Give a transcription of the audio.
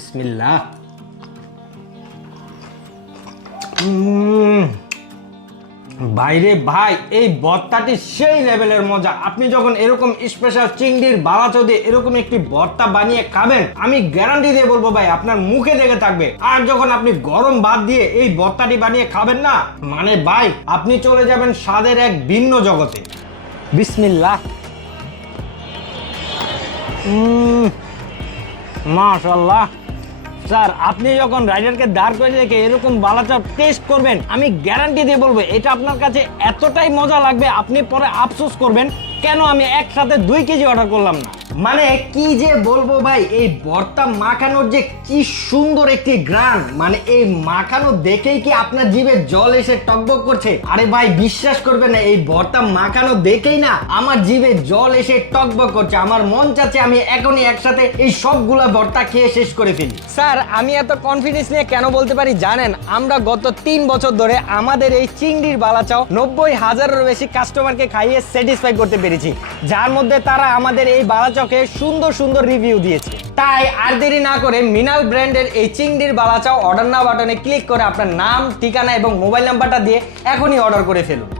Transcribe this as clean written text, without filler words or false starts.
বিসমিল্লাহ। বাইরে ভাই, এই ভর্তাটি সেই লেভেলের মজা। আপনি যখন এরকম স্পেশাল চিংড়ির বালাচো দিয়ে এরকম একটি ভর্তা বানিয়ে খাবেন, আমি গ্যারান্টি দিয়ে বলবো ভাই আপনার মুখে লেগে থাকবে। আর যখন আপনি গরম ভাত দিয়ে এই ভর্তাটি বানিয়ে খাবেন না, মানে ভাই আপনি চলে যাবেন স্বাদের এক ভিন্ন জগতে। বিসমিল্লাহ। মাশাআল্লাহ। স্যার, আপনি যখন রাইডারকে দাঁড় করে রেখে এরকম বালাচপ টেস্ট করবেন, আমি গ্যারান্টি দিয়ে বলবো এটা আপনার কাছে এতটাই মজা লাগবে, আপনি পরে আফসোস করবেন কেন আমি একসাথে 2 কেজি অর্ডার করলাম না। মানে কি যে বলবো ভাই, এই ভর্তা মাখানোর যে কি সুন্দর একটি গ্রান, মানে এই মাখানো দেখেই কি আপনার জিভে জল এসে টকবক করছে। আরে ভাই বিশ্বাস করবেন না, এই ভর্তা মাখানো দেখেই না আমার জিভে জল এসে টকবক করছে। আমার মন চাচ্ছে আমি এখনই একসাথে এই সবগুলা ভর্তা খেয়ে শেষ করে ফেলি। স্যার, আমি এত কনফিডেন্স নিয়ে কেন বলতে পারি জানেন? আমরা গত 3 বছর ধরে আমাদের এই চিংড়ির বালাচাও 90,000-এরও বেশি কাস্টমারকে খাইয়ে স্যাটিসফাই করতে পেরেছি, যার মধ্যে তারা আমাদের এই বালাচাওকে সুন্দর সুন্দর রিভিউ দিয়েছে। তাই আর দেরি না করে মিনাল ব্র্যান্ডের এই চিংড়ির বালাচাও অর্ডার নাও বাটনে ক্লিক করে আপনার নাম, ঠিকানা এবং মোবাইল নাম্বারটা দিয়ে এখনই অর্ডার করে ফেলুন।